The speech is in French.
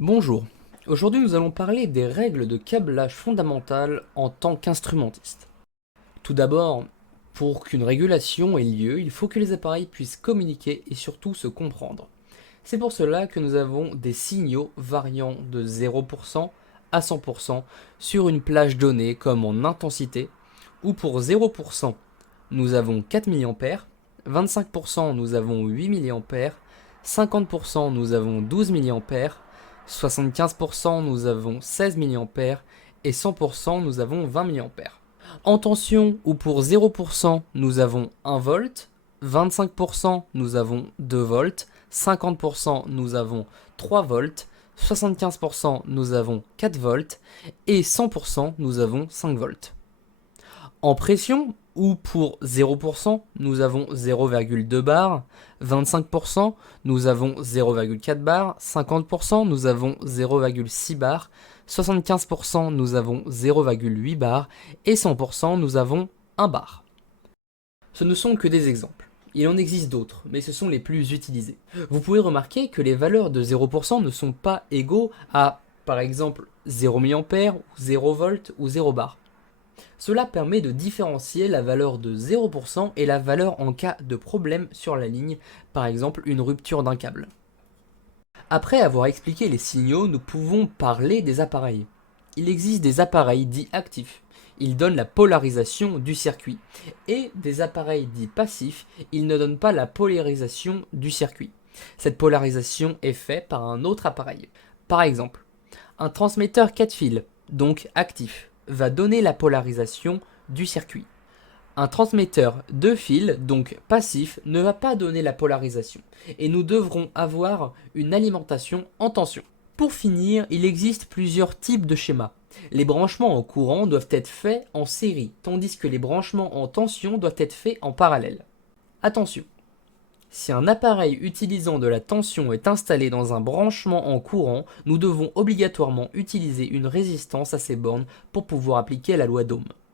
Bonjour, aujourd'hui nous allons parler des règles de câblage fondamentales en tant qu'instrumentiste. Tout d'abord, pour qu'une régulation ait lieu, il faut que les appareils puissent communiquer et surtout se comprendre. C'est pour cela que nous avons des signaux variant de 0% à 100% sur une plage donnée comme en intensité, où pour 0% nous avons 4 mA, 25% nous avons 8 mA, 50% nous avons 12 mA, 75% nous avons 16 mA et 100% nous avons 20 mA. En tension, où pour 0% nous avons 1 volt, 25% nous avons 2 volts, 50% nous avons 3 volts, 75% nous avons 4 volts et 100% nous avons 5 volts. En pression, où pour 0% nous avons 0,2 bar, 25% nous avons 0,4 bar, 50% nous avons 0,6 bar, 75% nous avons 0,8 bar et 100% nous avons 1 bar. Ce ne sont que des exemples. Il en existe d'autres, mais ce sont les plus utilisés. Vous pouvez remarquer que les valeurs de 0% ne sont pas égaux à, par exemple, 0 mA, ou 0 volt ou 0 bar. Cela permet de différencier la valeur de 0% et la valeur en cas de problème sur la ligne, par exemple une rupture d'un câble. Après avoir expliqué les signaux, nous pouvons parler des appareils. Il existe des appareils dits actifs, ils donnent la polarisation du circuit, et des appareils dits passifs, ils ne donnent pas la polarisation du circuit. Cette polarisation est faite par un autre appareil. Par exemple, un transmetteur 4 fils, donc actif, va donner la polarisation du circuit. Un transmetteur 2 fils, donc passif, ne va pas donner la polarisation, et nous devrons avoir une alimentation en tension. Pour finir, il existe plusieurs types de schémas. Les branchements en courant doivent être faits en série, tandis que les branchements en tension doivent être faits en parallèle. Attention, si un appareil utilisant de la tension est installé dans un branchement en courant, nous devons obligatoirement utiliser une résistance à ces bornes pour pouvoir appliquer la loi d'Ohm.